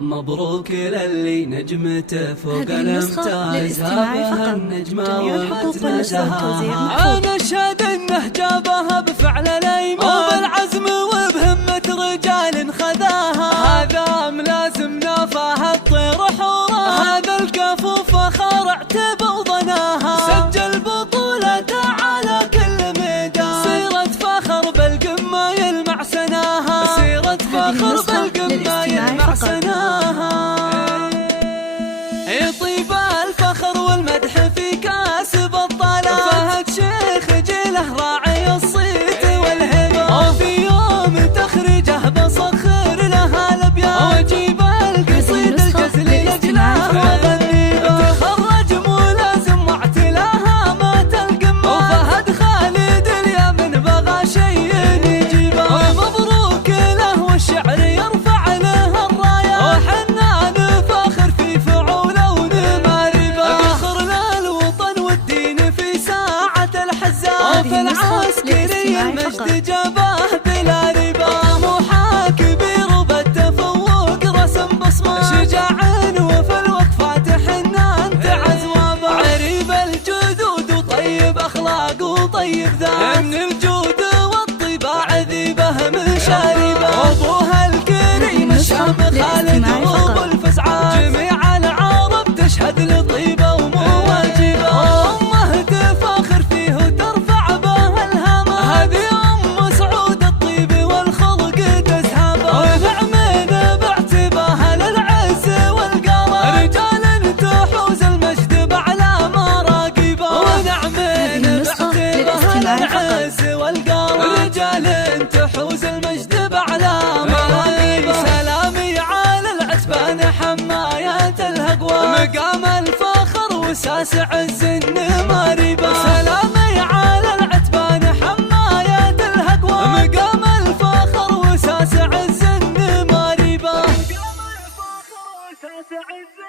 مبروك للي نجمته فوق الامتاز، هذه هذا النجمة ومتنا سهاها. أنا أشهد إنه جابها بفعل الأيمان وبالعزم وبهمة رجال خذاها. هذا ملازم نافاها الطير حورا، هذا الكفو فخر اعتب وضناها. سجل بطولته على كل ميدان، سيرة فخر بالقمة يلمع سناها، سيرة فخر بالقمة يلمع سناها. يطيب الفخر والمدح في كاسب الطلال، فهد شيخ جيله راعي الصيت والهبة، وفي يوم تخرجه بصخر لها الابيات، واجيب القصيد الجزل لجناه وغنيبه. تخرج ملازم واعتلاها مات القمة، وفهد خالد اليمن بغى شيء يجيبه. ومبروك له والشعر يرفع له الراية، وحنان فاخر في فعوله ونماربه. فخر للوطن والدين في ساعة الحزان، في العسكري المجد جابه بلا ربا. طموحه كبير وبالتفوق رسم بصمه، شجاع وفي الوقفات حنان تعز وابا. عريب الجدود وطيب اخلاق وطيب ذات، من الجود والطباع ذيبه مشاربه. ابوها الكريم الشام خالد وابو الفزعات، جميع العرب تشهد لطيبه ومواجبه. امه تفاخر فيه وترفع به الهمه، هذه ام سعود الطيب والخلق تسهبه. ونعمين باعتباها للعز والقرار، رجال تحوز المجد باعلى مراقبه. ونعمين باعتباها للعز والقرار، رجال تحوز المجد باعلى مراقبه. سلامي على العتبان حمايات الهقوى، مقام الفخر وساس عز النماربه. سلامي على العتبان حمايات الهقوى، مقام الفخر وساس عز النماربه. مقام الفخر وساس عز